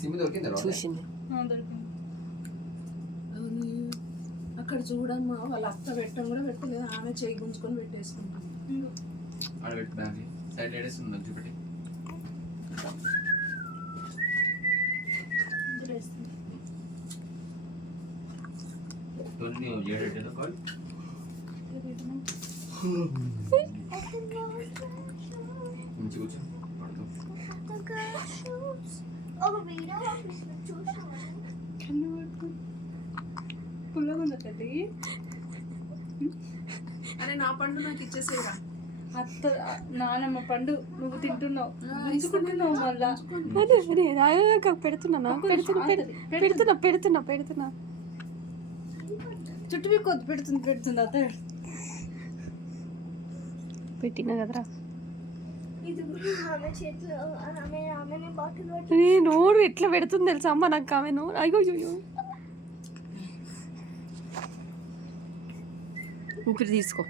SIM దొరికిందా చూసింది. అక్కడ చూడమ్మా వాళ్ళ అత్త పెట్టడం కూడా పెట్టలేదు, ఆమె చేయి గుంజుకొని పెట్టేసుకుంటాం. ఆడ పెట్టడానికి సైడ్ లేడీస్ ఉంది చూపెట్టి. కొన్ని ఏడు కాల్ మంచి కూర్చో పడతాం. అరే నా పండు నాకు ఇచ్చేసేరా. అత్త నానమ్మ పండు నువ్వు తింటున్నావు, గుంజుకుంటున్నావు మళ్ళా. పెడుతున్నా చుట్టూ కొద్ది పెడుతుంది అత్త. పెట్టినా కదరా. నోరు ఎట్లా పెడుతుంది తెలుసా అమ్మ నాకు ఆమె నోరు. అయ్యో ఊపిరి తీసుకో.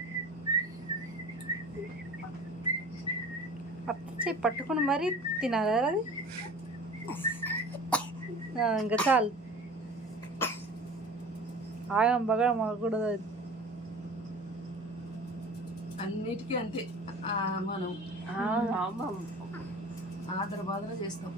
అత్త పట్టుకుని మరీ తినాలి అది. ఇంకా చాలు, ఆగం బగడం మాకూడదు అది. అన్నిటికీ అంతే మనం ఆదర బాధలు చేస్తాం.